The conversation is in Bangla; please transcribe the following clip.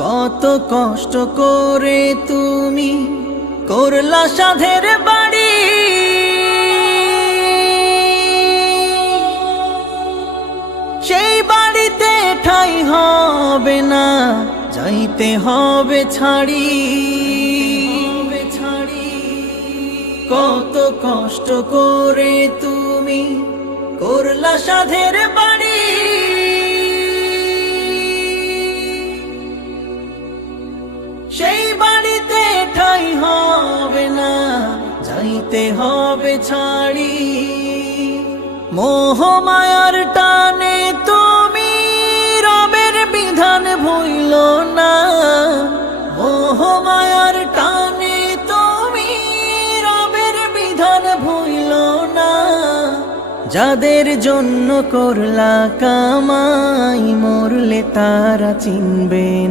কত কষ্ট করে তুমি করলা সাধের বাড়ি, সেই বাড়িতে ঠাঁই হবে না, যাইতে হবে ছাড়ি। কত কষ্ট করে তুমি করলা সাধের বাড়ি, সেই বাড়িতে ঠাঁই হবে না, যাইতে হবে ছাড়ি। মোহ মায়ার টানে তুমি রবের বিধান ভুইল না, মোহ মায়ার টানে তুমি রবের বিধান ভুইল না। যাদের জন্য করলা কামাই, মরলে তারা চিনবে না।